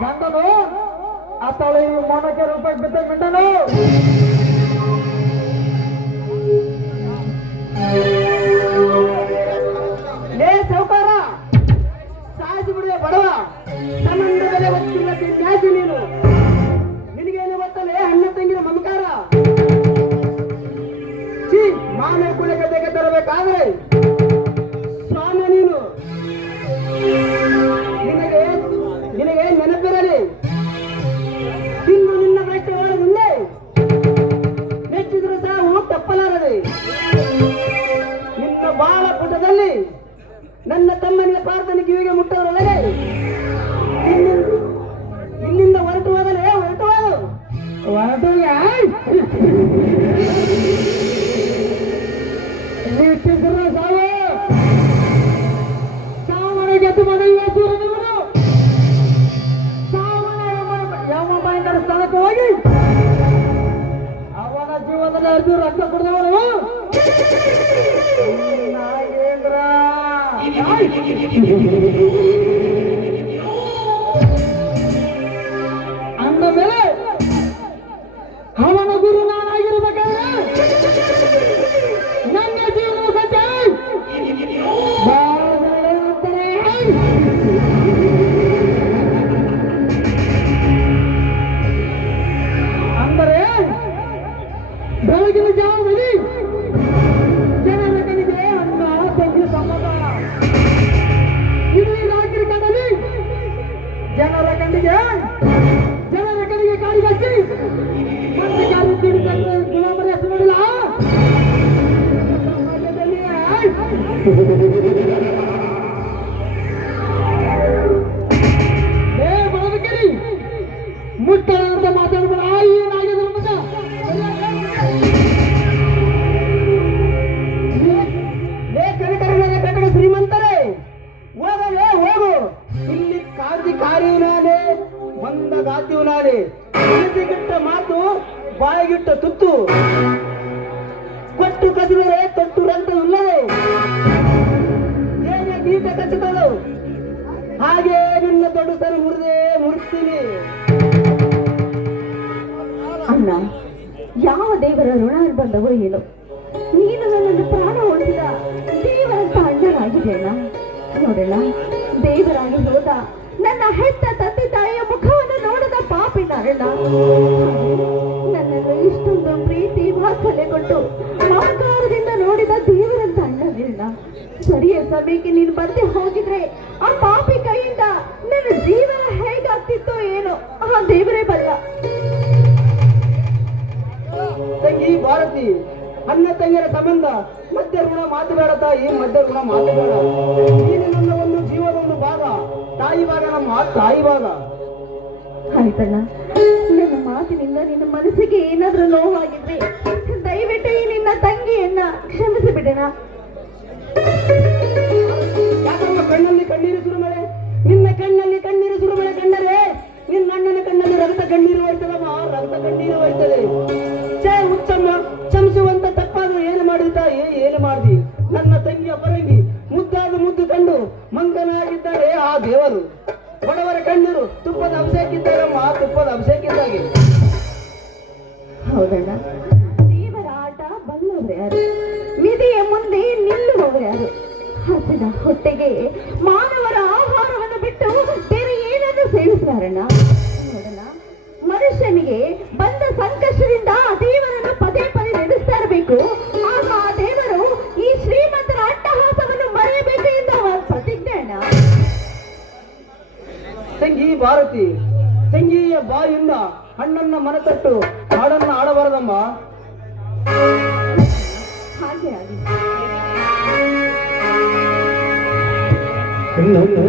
ಗಂಡನು ಆತಳು ಈ ಮೊಣಕ್ಕೆ ರೂಪಾಯಿ ಬಿದ್ದ ಬಿಟ್ಟನು ಸ್ವಾಮಿ ನೀನು! ನಿನಗೆ ನಿನಗೆ ನೆನಪಿರಲಿ. ಇನ್ನು ನಿನ್ನ ಬೆಟ್ಟಗಳ ಮುಂದೆ ಮೆಚ್ಚಿದ್ರು ಸಾವು ತಪ್ಪಲಾರದೆ. ನಿನ್ನ ಬಾಳ ಪುಟದಲ್ಲಿ ನನ್ನ ತಮ್ಮನಿಗೆ ಪ್ರಾರ್ಥನೆ ಕಿವಿಗೆ ಮುಟ್ಟವರೊಳಗೆ ಇಲ್ಲಿಂದ ಇಲ್ಲಿಂದ ಹೊರಟು ಹೋಗಲೇ ಜೀವನದಲ್ಲಿ ಅರ್ಜು ರಕ್ತ ಅಂದ ಮೇಲೆ. ಬೆಳಗಿನ ಜಾವದಲ್ಲಿ ಜನರ ಕಣಿಗೆ ಅನ್ನ ತಂಗಿ ಸಂಬಂಧ. ಇಲ್ಲಿ ರಾತ್ರಿ ಕಣ್ಣಲ್ಲಿ ಜನರ ಕಣ್ಣಿಗೆ ಜನರ ಕಣ್ಣಿಗೆ ಕಾಡಿಗಚ್ಚಿ ಮತ್ತೆ ಕಾಲು ತಿರುಗಿ ಗುಲಾಮರಿ ಹೆಸರು ನೋಡಿಲ್ಲ? ಸಮಾಜದಲ್ಲಿ ಮುಟ್ಟಾರ್ದ ಮಾತಾಡ್ಬೇಡ. ಮಂದ ನಾಳೆ ಕಿವಿಗಿಟ್ಟ ಮಾತು, ಬಾಯಿಗಿಟ್ಟ ತುತ್ತು. ಕೊಟ್ಟು ಕಸಿದರೆ ತೊಟ್ಟು ರಂತವಿಲ್ಲದೆ ಏನೇ ಗೀಟ ಕಚ್ಚುತ್ತದು ಹಾಗೆ ನಿನ್ನ ದೊಡ್ಡ ಸರಿ ಮುರಿದೇ ಮುರಿಸ್ತೀನಿ. ಅಣ್ಣ, ಯಾವ ದೇವರ ಋಣ ಬಂದವೋ ಏನೋ. ನೀನು ನನ್ನನ್ನು ಪ್ರಾಣ ಉಳಿಸಿದ ದೇವರಂತ ಅಣ್ಣನಾಗಿದೆ ಅಣ್ಣ. ನೋಡಣ್ಣ, ದೇವರಾಗಿ ಹೋದ ನನ್ನ ಹೆತ್ತ ತಂದೆ ತಾಯಿಯ ಮುಖವನ್ನು ನೋಡದ ಪಾಪಿ ನಾರಣ ನನ್ನನ್ನು ಇಷ್ಟೊಂದು ಪ್ರೀತಿ ಕೊಟ್ಟು ಮಮಕಾರದಿಂದ ನೋಡಿದ ದೇವರಂತ ಅಣ್ಣ. ಸರಿಯ ಸಮಯಕ್ಕೆ ನೀನು ಬಂದೆ ಹೋಗಿದ್ರೆ ಆ ಪಾಪಿ ಕೈಯಿಂದ ನನ್ನ ಜೀವನ ಹೇಗಾಗ್ತಿತ್ತೋ ಏನೋ, ಆ ದೇವರೇ ಬಲ್ಲ. ತಂಗಿ, ಭಾರತಿ, ಅಣ್ಣ ತಂಗಿಯರ ಸಂಬಂಧ ಮಧ್ಯ ಋಣ ಮಾತುಗಾಡತ ತಾಯಿ ಮಧ್ಯ ಋಣ ಮಾತು ಭಾಗ ಆಯ್ತಣ್ಣ ನನ್ನ ಮಾತಿನಿಂದ ನಿನ್ನ ಮನಸ್ಸಿಗೆ ಏನಾದ್ರೂ ನೋವಾಗಿದ್ರೆ ದಯವಿಟ್ಟು ಈ ನಿನ್ನ ತಂಗಿಯನ್ನ ಕ್ಷಮಿಸಿ ಬಿಡೋಣ ಯಾಕಮ್ಮ ಕಣ್ಣಲ್ಲಿ ಕಣ್ಣೀರು ಸುರುಮಳೆ? ನಿನ್ನ ಕಣ್ಣಲ್ಲಿ ಕಣ್ಣೀರು ಸುರುಮಳೆ ಕಂಡರೆ ನಿನ್ನ ಅಣ್ಣನ ಕಣ್ಣಲ್ಲಿ ರಕ್ತ ಕಣ್ಣೀರು ಹೋಯ್ತದಮ್ಮ ರಕ್ತ ಕಣ್ಣೀರು ಹೋಯ್ತದೆ. ಚೇ ಹುಚ್ಚಮ್ಮ ಚಮಿಸುವಂತ ತಪ್ಪಾದ್ರೂ ಏನು ಮಾಡಿದ ತಾಯಿ? ಏನು ಮಾಡ್ದಿ? ನನ್ನ ತಂಗಿಯ ಪರಂಗಿ ಮುದ್ದಾದ ಮುದ್ದು ಕಂಡು ಮಂಗನಾಗಿದ್ದಾರೆ ಆ ದೇವರು. ಹೌದಣ್ಣ ದೇವರ ಆಟ ಬಲ್ಲವರು ಯಾರು? ಮುಂದೆ ನಿಲ್ಲುವವರು ಯಾರು? ಹಸಿದ ಹೊಟ್ಟೆಗೆ ಮಾನವರ ಆಹಾರವನ್ನು ಬಿಟ್ಟು ಬೇರೆ ಏನಾದರೂ ಸೇವಿಸ್ತಾರಣ್ಣ? ನೋಡಣ್ಣ, ಮನುಷ್ಯನಿಗೆ ಬಂದ ಸಂಕಷ್ಟದಿಂದ ದೇವರನ್ನು ಪದೇ ಪದೇ ನೆನೆಸ್ತಾ ಇರಬೇಕು. ಆಗ ಆ ದೇವರು ಈ ಶ್ರೀಮಂತರ ಅಟ್ಟಹಾಸವನ್ನು ಮರೆಯಬೇಕು ಎಂದು ಅವರ ಪ್ರತಿಜ್ಞೆ ಅಣ್ಣ. ತಂಗಿ ತಂಗಿಯ ಬಾಯಿಂದ ಹಣ್ಣನ್ನ ಮನತಟ್ಟು ಹಾಡನ್ನ ಆಡಬಾರದಮ್ಮ ಹಾಗೆ ಆಗಲಿ ತಂಗಿ